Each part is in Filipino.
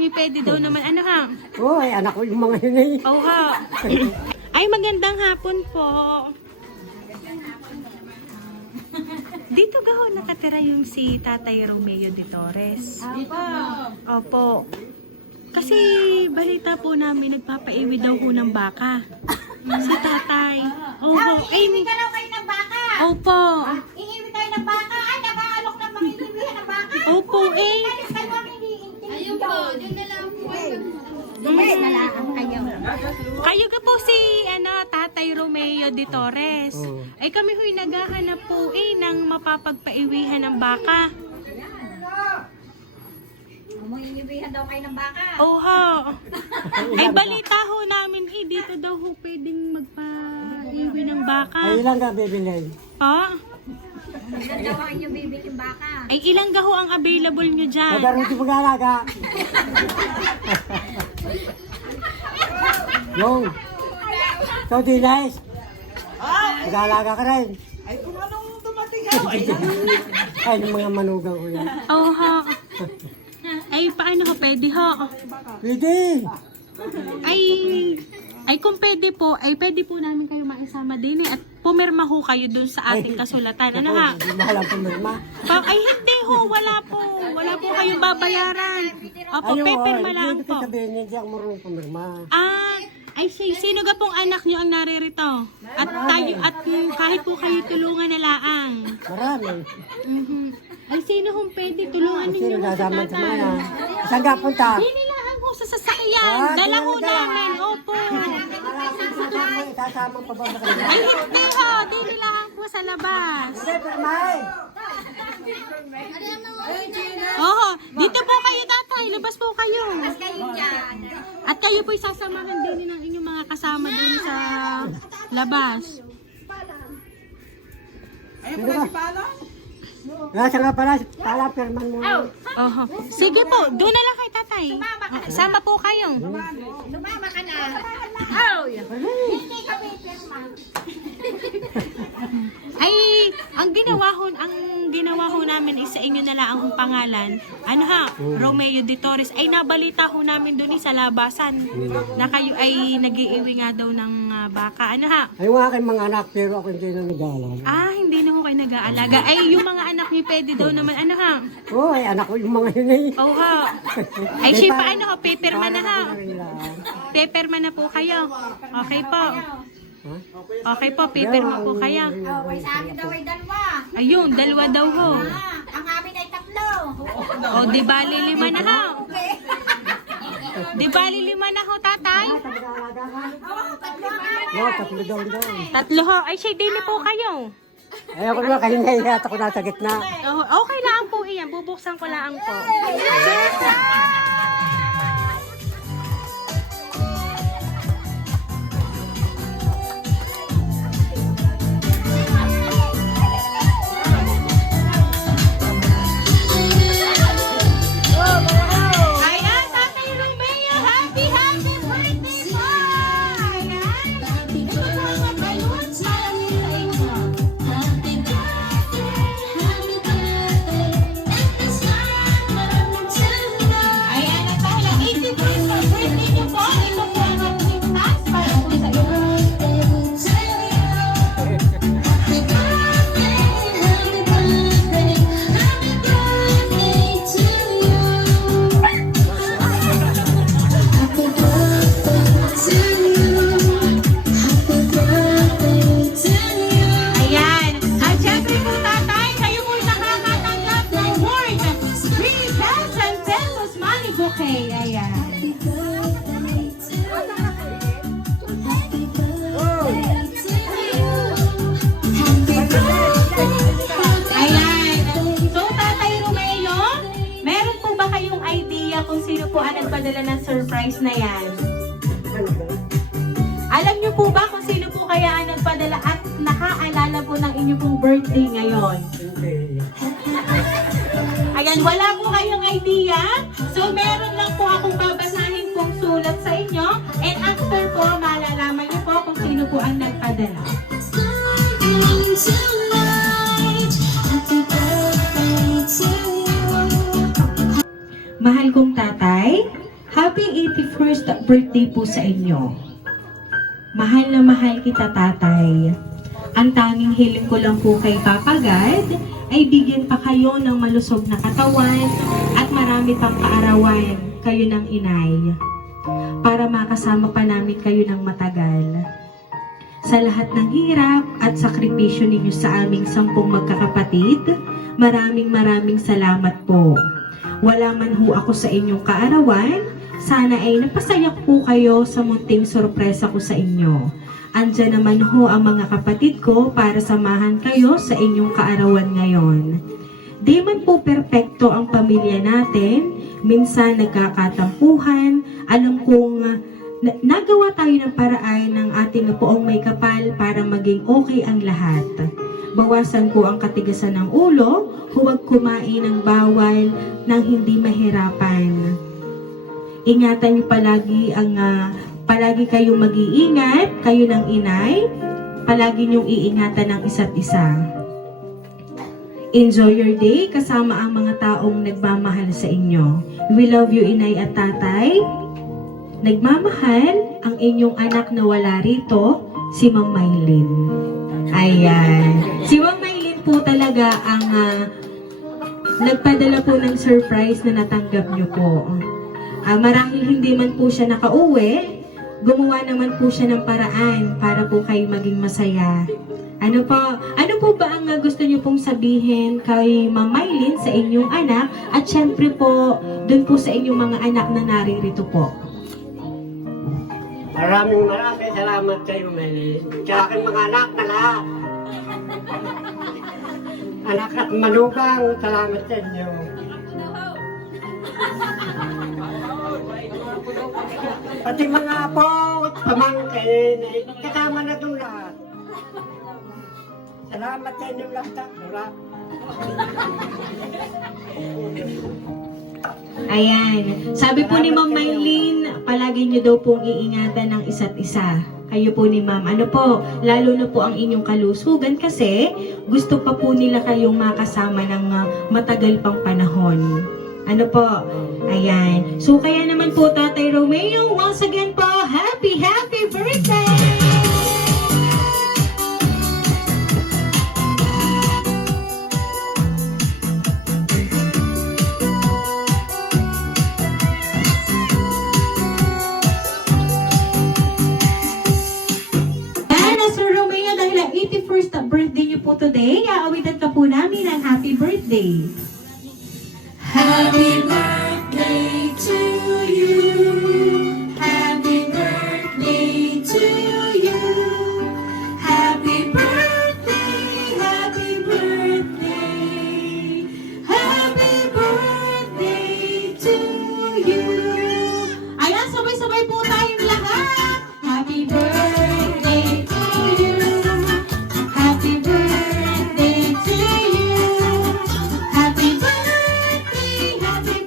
niyo pwede daw naman. Ano ha? Oo, anak ko yung mga yun eh. Oo ha. Ay, magandang hapon po. Dito gaho nakatira yung si Tatay Romeo de Torres. Opo. Kasi balita po namin nagpapaiwi daw ho ng baka. Si Tatay. Opo. Ay, Iiwi ka raw kayo ng baka. opo. Iiwi kayo ng baka. Ay, nakaalok ng mga iiwihan ng baka. Opo eh. Ayun po, yun na lang po. Lumis na lang kayo. Kayo ka po si Tatay Romeo de Torres. Oo. Ay kami ho'y naghahanap po ng mapapagpaiwihan ng baka. Iiwihan daw kayo ng baka. Oho. Ay balita ho namin dito daw ho pwedeng magpaiwi ng baka. Ay, ilang ka bibili? Ha? Ilan daw ang inyong bibiling baka? Ay ilang gaho ang available nyo dyan? Pagkaroon ko pag-alaga. Yung. So, Diles. Pag-alaga ka rin. Ay, kung anong dumating ako, ay Ay, yung mga manugang ko yan. Oho. Ay paano ho? Pwede ho? Pwede. Ay kung pwede po, ay pwede po namin kayo maisama din at pumirma ho kayo dun sa ating kasulatan. Ano ha? Hindi mahal ang pumirma. Ay hindi ho, wala po. Wala po kayong babayaran. Opo, pepirma lang Hindi po. ko sabihin, hindi ako marunong pumirma. Ay sino ga pong anak nyo ang naririto? At tayo, at kahit po kayo tulungan na laang. Marami. Ay sino hong pwede tulungan ninyo Sino ho sa sasama sa mga? tatay? Saan ka punta? Hindi lang ho sa sasakyan. Ah, Dala ho dala. namin. Opo. Sasama pa ba sa kanila? Ay hindi ho, di lang po sa labas. Hindi, pirmahe. Oo, dito po kayo tatay, labas po kayo. Kayo dyan. At kayo po'y sasamahan din ng inyong mga kasama din sa labas. ayun pala si Pala. Nasa nga pala, pirman mo. Oho. Sige po, doon na lang kay tatay. Sama po kayo. Lumama ka na. Hindi kami pirma. Ay, ang ginawa ho namin is sa inyo na lang ang pangalan. Ano ha? Romeo de Torres. Ay nabalita ho namin doon sa labasan na kayo ay nag-iiwi nga daw ng baka. Ano ha? Ay, yung aking mga anak, pero ako hindi na nag-aalam. Hindi na ho kayo nag-aalaga. Ay, yung mga anak niyo pwede daw naman. Ano ha? Oo, ay, anak ko yung mga yun eh. Oo ha. Ay, siya pa ano ho? Paperma na ha. Paperma na po kayo. Okay po. Okay po, paperma po kayo. May sa amin daw ay dalawa. Ayun, dalawa daw ho. Ang amin ay tatlo. O, di bali lima na ho. Di bali lima na ho, tatay? Oo, tatlo daw daw. Tatlo ho. Ay, siya dili po kayo. Ay, ako naman, kahinahiyat ako nasa gitna. Okay lang po iyan. Bubuksan ko lang po. Ayan, Tatay Romeo, happy birthday po! Ayan. Ito po mga balloons para sa inyo. Ayan na pala, 81st birthday niyo po. Ito po ang ating task para po sa inyo. Ayan. At syempre po tatay, kayo po nakakatanggap ng worth 3,000 pesos money bouquet. Ayan. Ayan. So Tatay Romeo, meron po ba kayong idea kung sino po ang nagpadala ng surprise na yan? Alam niyo po ba kung sino po kaya ang nagpadala at nakaalala po ng inyong pong birthday ngayon? Ayan, wala po kayong idea. So, meron lang po akong babasahin pong sulat sa inyo. And after po, malalaman niyo po kung sino po ang nagpadala. Mahal kong tatay, Happy 81st birthday po sa inyo. Mahal na mahal kita, tatay. Ang tanging hiling ko lang po kay Papa God ay bigyan pa kayo ng malusog na katawan at marami pang kaarawan kayo ng inay para makasama pa namin kayo ng matagal. Sa lahat ng hirap at sakripisyo ninyo sa aming 10 magkakapatid, maraming salamat po. Wala man ho ako sa inyong kaarawan, sana ay napasaya po kayo sa munting sorpresa ko sa inyo. Andyan naman ho ang mga kapatid ko para samahan kayo sa inyong kaarawan ngayon. Di man po perpekto ang pamilya natin, minsan nagkakatampuhan, alam kong nagawa tayo ng paraan ng ating poong may kapal para maging okay ang lahat. Bawasan po ang katigasan ng ulo, huwag kumain ng bawal nang hindi mahirapan. Ingatan niyo palagi kayong mag-iingat, kayo ng inay, palagi niyong iingatan ng isa't isa. Enjoy your day kasama ang mga taong nagmamahal sa inyo. We love you, inay at tatay. Nagmamahal ang inyong anak na wala rito, si Ma'am Maylin. Ayan. Si Ma'am Maylin po talaga ang nagpadala po ng surprise na natanggap niyo po. Marahil hindi man po siya nakauwi, gumawa naman po siya ng paraan para po kayo maging masaya. Ano po ba ang gusto niyo pong sabihin kay Ma'am Maylin sa inyong anak at syempre po dun po sa inyong mga anak na naririto po? Maraming salamat kayo, Meli. Sa aking mga anak na lahat. Anak at manugang, salamat sa inyo. Pati mga apo at pamangkin, kasama na doon lahat. Salamat sa inyo lahat. Ayan. Sabi po ni Ma'am Maylin, palagi niyo daw pong iingatan ng isa't isa. Kayo po ni Ma'am. Ano po, lalo na po ang inyong kalusugan kasi gusto pa po nila kayong makasama ng matagal pang panahon. Ano po? Ayan. So kaya naman po Tatay Romeo, once again po, happy birthday! Dahil ang 81st birthday niyo po today, aawitan ka po namin ang happy birthday. Happy birthday to you. Happy birthday to you. Happy birthday, happy birthday. Happy birthday to you. Ayan, sabay-sabay po tayong lahat. Happy birthday to you. Happy birthday to you. Happy birthday, happy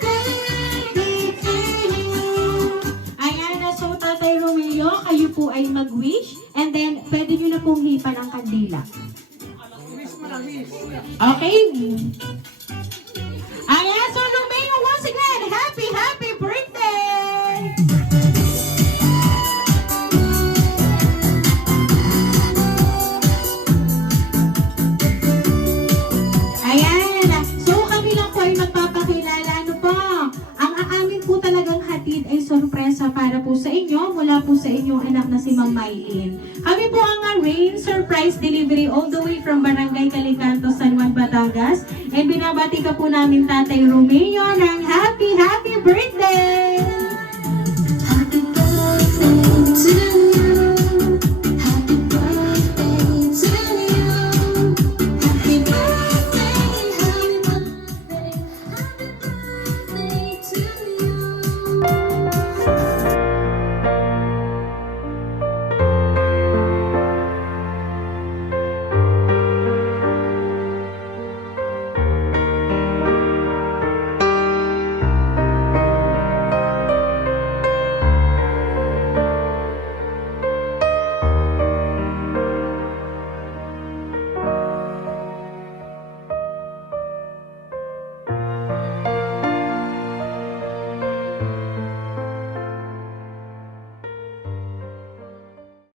birthday to you. Ayan, so Tatay Romeo, kayo po ay mag-wish and then pwede nyo na pong hipan ang kandila. Okay. Ayan, so Romeo, once again, happy birthday! Ayan, so kami lang po ay magpapakilala. Ano po, ang aamin po talagang hatid ay sorpresa para po sa inyo, mula po sa inyong anak na si Ma'am Maylin. Kami po ang Rain Surprise Delivery all the way from Barangay Calicanto, San Juan, Batangas. And binabati ka po namin Tatay Romeo ng happy birthday!